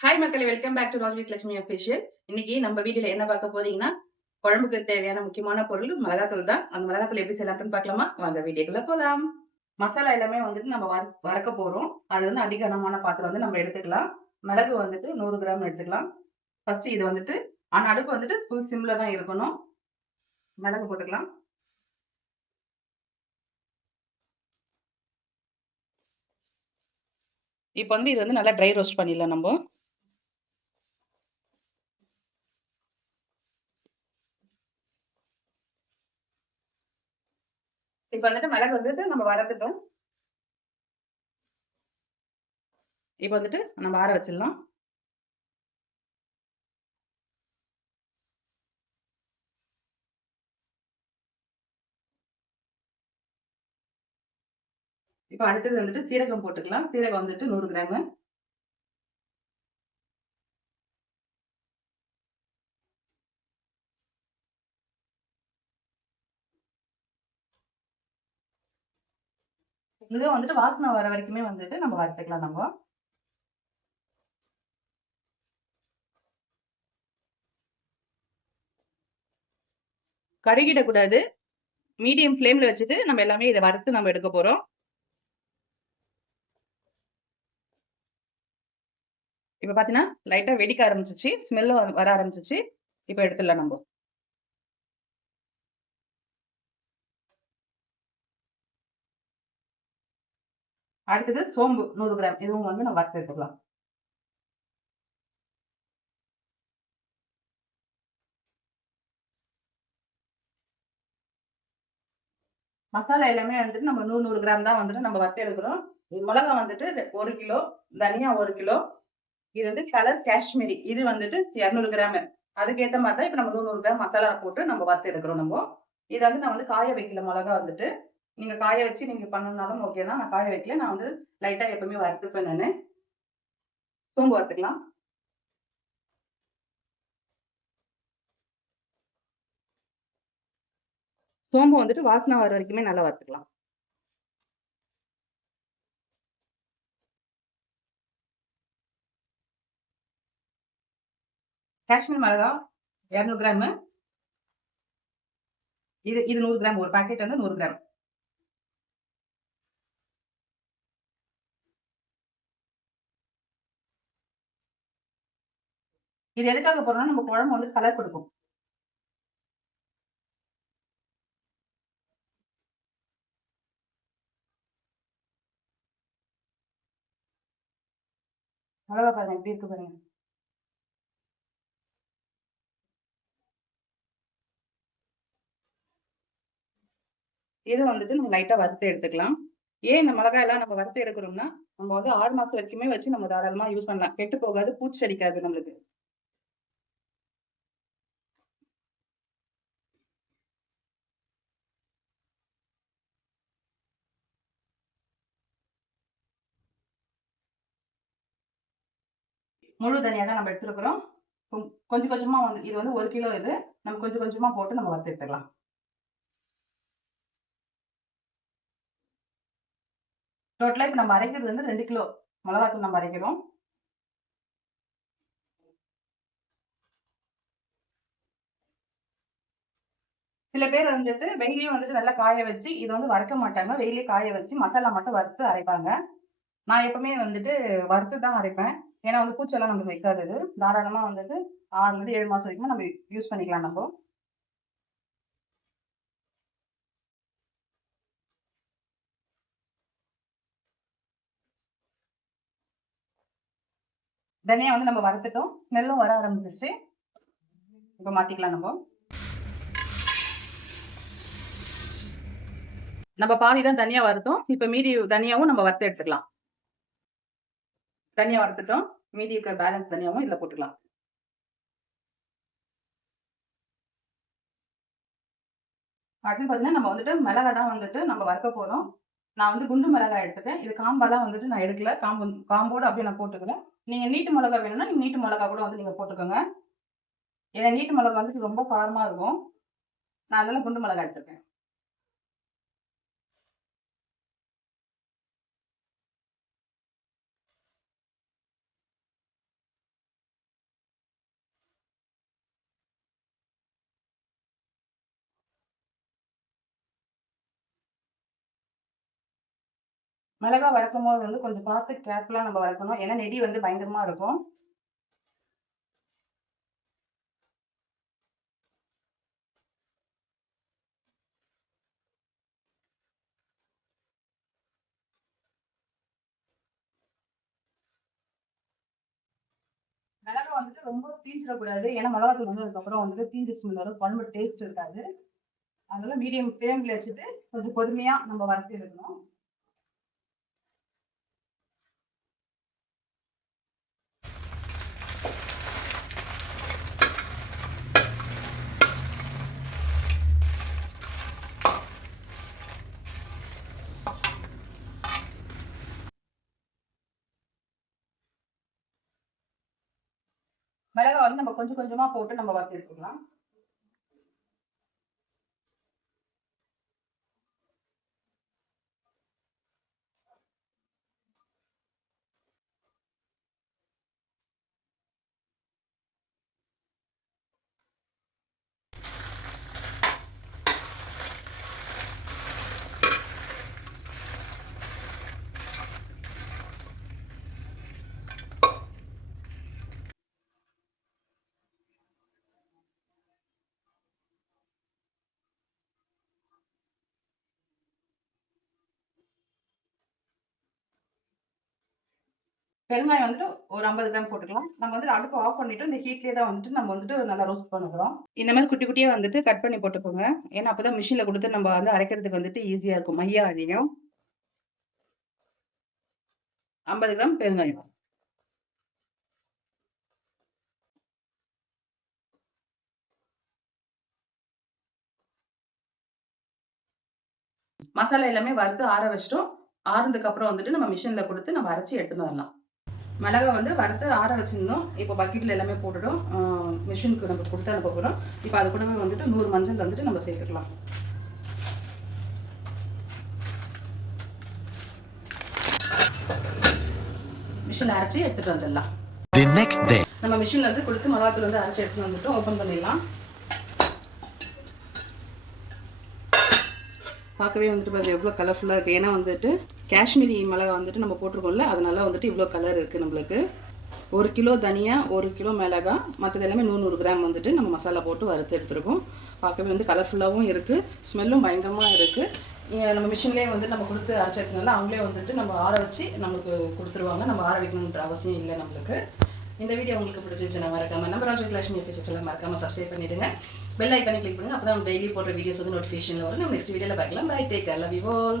Hi மக்களே, welcome back to Raj with Lakshmi official. இன்னைக்கு நம்ம வீடியோல என்ன பார்க்க போறீங்கன்னா, குழம்புக்கு தேவையான முக்கியமான பொருள் மிளகாத்தூள் தான். அந்த மிளகாத்தூள் எப்படி செய்யலாம்னு பார்க்கலாமா? வாங்க வீடியோக்குள்ள போலாம். மசாலா எல்லாமே வந்துட்டு நம்ம வறுக்க போறோம். அது வந்து அடிகனமான பாத்திரம் வந்து நம்ம எடுத்துக்கலாம். மிளகு வந்துட்டு 100 கிராம் எடுத்துக்கலாம். ஃபர்ஸ்ட் இது வந்துட்டு ஆனா அடுப்பு வந்துட்டு ஃபுல் சிம்ல தான் இருக்கணும். மிளகு போட்டுக்கலாம். இப்போ வந்து இது வந்து நல்லா ட்ரை ரோஸ்ட் பண்ணிடலாம் நம்ம. இப்போ வந்துட்டு மிளகு வந்துட்டு நம்ம வறுத்துட்டோம். இப்போ வந்துட்டு நம்ம ஆற வச்சிடலாம். இப்போ அடுத்தது வந்துட்டு சீரகம் போட்டுக்கலாம். சீரகம் வந்துட்டு 100 கிராம். இது வந்துட்டு வாசனை வர வரைக்குமே வந்துட்டு நம்ம வறுத்துக்கலாம் நம்ம. கருகிடக்கூடாது. மீடியம் ஃப்ளேம்ல வச்சுட்டு நம்ம எல்லாமே இதை வறுத்து நம்ம எடுக்க போறோம். இப்ப பாத்தீங்கன்னா லைட்டா வெடிக்க ஆரம்பிச்சிச்சு, ஸ்மெல் வர ஆரம்பிச்சிச்சு. இப்ப எடுத்துடலாம் நம்ம. அடுத்தது சோம்பு 100 கிராம். இதுவும் வந்து நம்ம வறுத்து எடுத்துக்கலாம். மசாலா எல்லாமே வந்துட்டு நம்ம 100 கிராம் தான் வந்துட்டு நம்ம வறுத்து எடுக்கிறோம். மிளகா வந்துட்டு 1 கிலோ, தனியா 1 கிலோ. இது வந்து கலர் காஷ்மீரி. இது வந்துட்டு 200 கிராம். அதுக்கேத்த மாதிரி தான் இப்ப நம்ம 100 கிராம் மசாலா போட்டு நம்ம வறுத்து எடுக்கிறோம் நம்ம. இதை வந்து நான் வந்து காய வைக்கல மிளகா வந்துட்டு. நீங்க காய வச்சு நீங்க பண்ணனாலும் ஓகே தான். நான் காய வைக்கல. நான் வந்து லைட்டா எப்பவுமே வறுத்துப்பேன் நானு. சோம்பு வறுத்துக்கலாம். சோம்பு வந்துட்டு வாசனை வர வரைக்குமே நல்லா வறுத்துக்கலாம். காஷ்மீர் மிளகா 200 கிராம். இது 100 கிராம். ஒரு பாக்கெட் வந்து 100 கிராம். இது எதுக்காக போடுறோம்னா நம்ம குழம்பு வந்து கலர் கொடுக்கும். மிளகா பாருங்க எப்படி இருக்கு பாருங்க. இது வந்துட்டு நம்ம லைட்டா வறுத்து எடுத்துக்கலாம். ஏன் இந்த மிளகாய் எல்லாம் நம்ம வறுத்து எடுக்கிறோம்னா நம்ம வந்து 6 மாசம் வரைக்குமே வச்சு நம்ம தாராளமா யூஸ் பண்ணலாம். கெட்டு போகாது, பூச்சி அடிக்காது நம்மளுக்கு. முழு தனியா தான் நம்ம எடுத்துருக்கிறோம். கொஞ்சம் கொஞ்சமா வந்து இது வந்து 1 கிலோ. இது நம்ம கொஞ்சம் கொஞ்சமா போட்டு நம்ம வறுத்து எடுத்துக்கலாம். டோட்டலா இப்ப நம்ம அரைக்கிறது வந்து 2 கிலோ மிளகாத்தூள் நம்ம அரைக்கிறோம். சில பேர் வந்துட்டு வெயிலையும் வந்துட்டு நல்லா காய வச்சு இதை வந்து வறுக்க மாட்டாங்க. வெயிலே காய வச்சு மசாலா மட்டும் வறுத்து அரைப்பாங்க. நான் எப்பவுமே வந்துட்டு வறுத்து தான் அரைப்பேன். ஏன்னா வந்து பூச்செல்லாம் நமக்கு வைக்காது. இது தாராளமா வந்துட்டு 6ல இருந்து 7 மாசம் வரைக்கும் நம்ம யூஸ் பண்ணிக்கலாம் நம்ம. தனியா வந்து நம்ம வறுத்துட்டோம். ஸ்மெல்லும் வர ஆரம்பிச்சிருச்சு. இப்ப மாத்திக்கலாம் நம்ம. நம்ம பாதி தான் தனியா வறுத்தோம். இப்ப மீதி தனியாவும் நம்ம வறுத்து எடுத்துக்கலாம். தனியா வறுத்துட்டோம். மீதி இருக்கிற பேலன்ஸ் தனியாவும் இதுல போட்டுக்கலாம். அடுத்து பாத்தீங்கன்னா நம்ம வந்துட்டு மிளகா தான் வந்துட்டு நம்ம வறுக்க போறோம். நான் வந்து குண்டு மிளகாய் எடுத்துட்டேன். இது காம்பெல்லாம் வந்துட்டு நான் எடுக்கல. காம்போடு அப்படியே நான் போட்டுக்கிறேன். நீங்க நீட்டு மிளகா வேணும்னா நீங்க நீட்டு மிளகா கூட வந்து நீங்க போட்டுக்கோங்க. ஏன்னா நீட்டு மிளகா வந்துட்டு ரொம்ப காரமா இருக்கும். நான் அதனால குண்டு மிளகா எடுத்துருக்கேன். மிளகா வறுக்கும் போது வந்து கொஞ்சம் பார்த்து கேர்ஃபுல்லாக நம்ம வறுக்கணும், ஏன்னா நெடி வந்து பயங்கரமா இருக்கும். மிளகா வந்துட்டு ரொம்ப தீஞ்சிடக்கூடாது, ஏன்னா மிளகாத்தூள் வந்து அதுக்கப்புறம் வந்துட்டு தீஞ்சு ஸ்மெல் வரும், குழம்பு டேஸ்ட் இருக்காது. அதனால மீடியம் ஃப்ளேம்ல வச்சுட்டு கொஞ்சம் பொறுமையா நம்ம வறுத்து எடுக்கணும். மிளகா வந்து நம்ம கொஞ்சம் கொஞ்சமா போட்டு நம்ம வறுத்து எடுத்துக்கலாம். பெருங்காயம் வந்துட்டு ஒரு 50 கிராம் போட்டுக்கலாம். நம்ம வந்துட்டு அடுப்பு ஆஃப் பண்ணிட்டு இந்த ஹீட்லயே தான் வந்துட்டு நம்ம வந்துட்டு நல்லா ரோஸ்ட் பண்ண போறோம். இந்த மாதிரி குட்டி குட்டியா வந்துட்டு கட் பண்ணி போட்டுக்கோங்க, ஏன்னா அப்பதான் மிஷின்ல கொடுத்து நம்ம வந்து அரைக்கிறதுக்கு வந்துட்டு ஈஸியா இருக்கும், மையா அழியும். 50 கிராம் பெருங்காயம். மசாலா எல்லாமே வறுத்து ஆற வச்சிட்டோம். ஆறுனதுக்கு அப்புறம் வந்துட்டு நம்ம மிஷின்ல கொடுத்து நம்ம அரைச்சி எடுத்துன்னு வரலாம். மிளகா வந்து வறுத்து ஆற வச்சிருந்தோம், இப்போ பக்கெட்ல எல்லாமே போட்டுட்டோம், மிஷினுக்கு நம்ம கொடுத்து அனுப்ப போகிறோம். இப்போ அது கூடவே வந்துட்டு 100 மஞ்சள் வந்துட்டு நம்ம சேர்த்துக்கலாம். மிஷினில் அரைச்சி எடுத்துட்டு வந்துடலாம். நம்ம மிஷின்ல வந்து கொடுத்து மிளகாத்தூள் வந்து அரைச்சி எடுத்துட்டு வந்துட்டோம். ஓப்பன் பண்ணிடலாம். பார்க்கவே வந்துட்டு பாருங்க எவ்வளோ கலர்ஃபுல்லாக இருக்குது, ஏன்னா வந்துட்டு காஷ்மீரி மிளகா வந்துட்டு நம்ம போட்டிருக்கோம்ல, அதனால வந்துட்டு இவ்வளோ கலர் இருக்குது நம்மளுக்கு. 1 கிலோ தனியா, 1 கிலோ மிளகா, மற்றது எல்லாமே 100 கிராம் வந்துட்டு நம்ம மசாலா போட்டு வறுத்து எடுத்துருக்கோம். பார்க்கவே வந்து கலர்ஃபுல்லாகவும் இருக்குது, ஸ்மெல்லும் பயங்கரமாக இருக்குது. நம்ம மிஷின்லேயே வந்து நம்ம கொடுத்து அரைச்சதுனால அவங்களே வந்துட்டு நம்ம ஆற வச்சு நமக்கு கொடுத்துருவாங்க, நம்ம ஆற வைக்கணுன்ற அவசியம் இல்லை நம்மளுக்கு. இந்த வீடியோ உங்களுக்கு பிடிச்சிருச்சுன்னா மறக்காம நம்ம ராஜலட்சுமி ஆஃபீஸ் மறக்காம சப்ஸ்கிரைப் பண்ணிடுங்க, பெல் ஐக்கானை கிளிக் பண்ணுங்க, அப்போ தான் டெய்லி போடுற வீடியோஸ் வந்து நோட்டிஃபிகேஷனில் வரும். நம்ம நெக்ஸ்ட் வீடியோவில் பார்க்கலாம். Bye, take care, love you all.